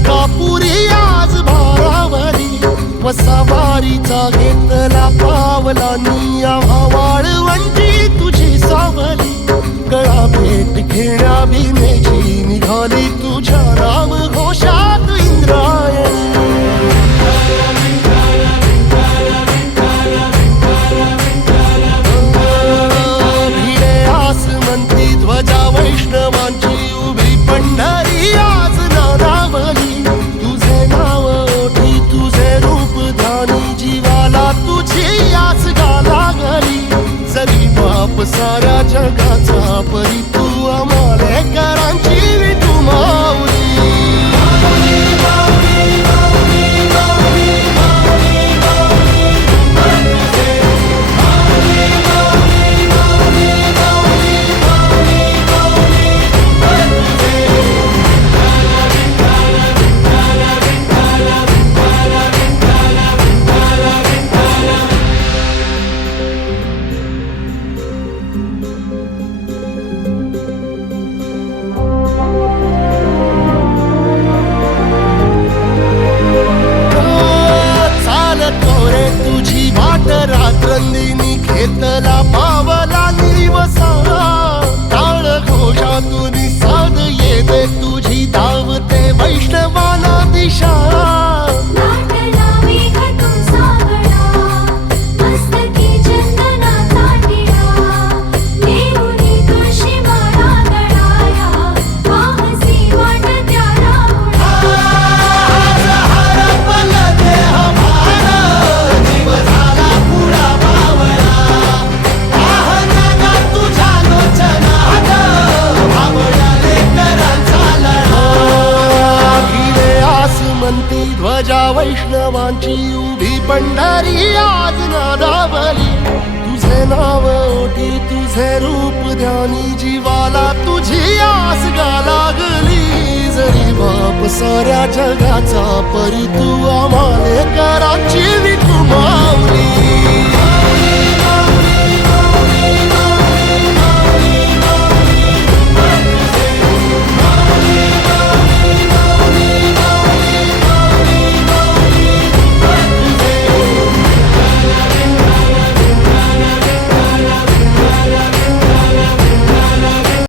अंकापुरी आज भारावरी वसावारीचा घेतला पावला निया वाळवंटी तुझी सावली गळा भेट घेण्या भीमेची निघाली तुझ्या राम घोषात इंद्रायणी भिडे आसमंती ध्वजा वैष्णवांची उभी पंढरी आज नादावली तुझे नाव ओठी तुझे रूप ध्यानी जीवाला तुझी आस गाला गली जरी बाप साऱ्या जगाचा परी तू आमालेकरांची विठू माऊली रात्रंदिनी घेतला पावला निवसा टाळ घोषातून साध येते तुझी धावते वैष्णवाला दिशा ध्वजा वैष्णवांची उभी पंढरी आज नादावली तुझे नाव ओठी तुझे रूप ध्यानी जीवाला तुझी आस गा लागली जरी बाप साऱ्या जगाचा परी तू आमालेकरांची विठू माऊली